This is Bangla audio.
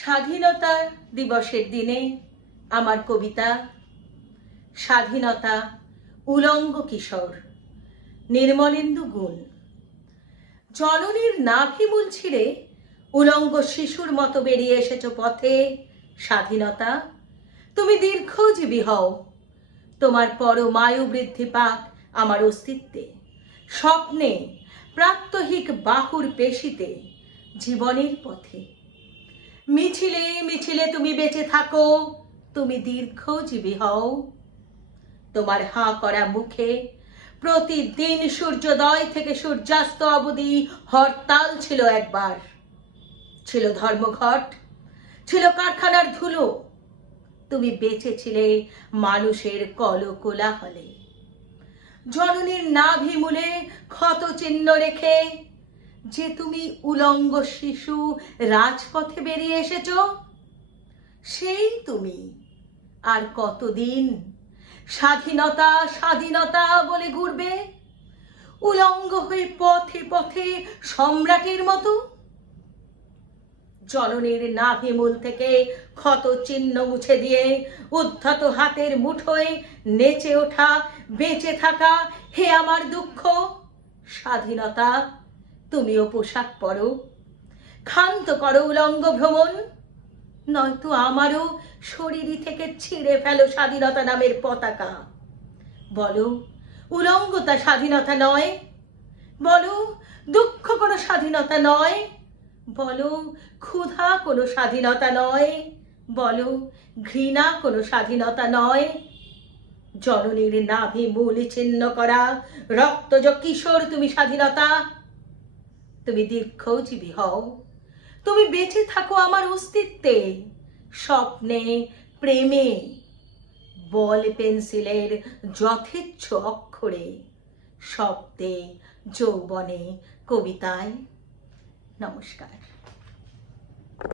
স্বাধীনতা দিবসের দিনে আমার কবিতা, স্বাধীনতা, উলঙ্গ কিশোর, নির্মলেন্দু গুণ। জননীর নাভিমূল ছিঁড়ে উলঙ্গ শিশুর মতো বেরিয়ে এসেছ পথে স্বাধীনতা। তুমি দীর্ঘজীবী হও, তোমার পরমায়ু বৃদ্ধি পাক আমার অস্তিত্বে। স্বপ্নে প্রাত্যহিক বাহুর পেশিতে জীবনের পথে মিছিলে মিছিলে তুমি বেঁচে থাকো, তুমি দীর্ঘজীবী হও। তোমার হাঁ করা মুখে প্রতিদিন সূর্যোদয় থেকে সূর্যাস্ত অবধি হরতাল ছিল একবার। ছিল ধর্মঘট, ছিল কারখানার ধুলো। তুমি বেঁচেছিলে মানুষের কলকোলাহলে। জননীর নাভিমূলে ক্ষত চিহ্ন রেখে যে তুমি উলঙ্গ শিশু, রাজপথে বেরিয়ে এসেছ, সেই তুমি। আর কতদিন? স্বাধীনতা স্বাধীনতা বলে ঘুরবে? উলঙ্গ হয়ে পথে পথে সম্রাটের মতো? জননীর নাভিমূল থেকে ক্ষত চিহ্ন মুছে দিয়ে উদ্ধত হাতের মুঠোয় নেচে ওঠা, বেঁচে থাকা হে আমার দুঃখ, স্বাধীনতা তুমিও পোশাক পরো। ক্ষান্ত করো উলঙ্গ ভ্রমণ। নয়তো আমারও শরীরই থেকে ছিঁড়ে ফেলো স্বাধীনতা নামের পতাকা। বলো, উলঙ্গতা স্বাধীনতা নয়? বলো, দুঃখ কোনো স্বাধীনতা নয়? বলো, ক্ষুধা কোনো স্বাধীনতা নয়? বলো, ঘৃণা কোনো স্বাধীনতা নয়? জননীর নাভি মূল ছিন্ন করা, রক্ত রক্তজ কিশোর তুমি স্বাধীনতা? তুমি দীর্ঘজীবী হও। তুমি বেঁচে থাকো আমার অস্তিত্বে। স্বপ্নে, প্রেমে, বল পেন্সিলের যথেচ্ছ অক্ষরে শব্দে যৌবনে, কবিতায়। নমস্কার।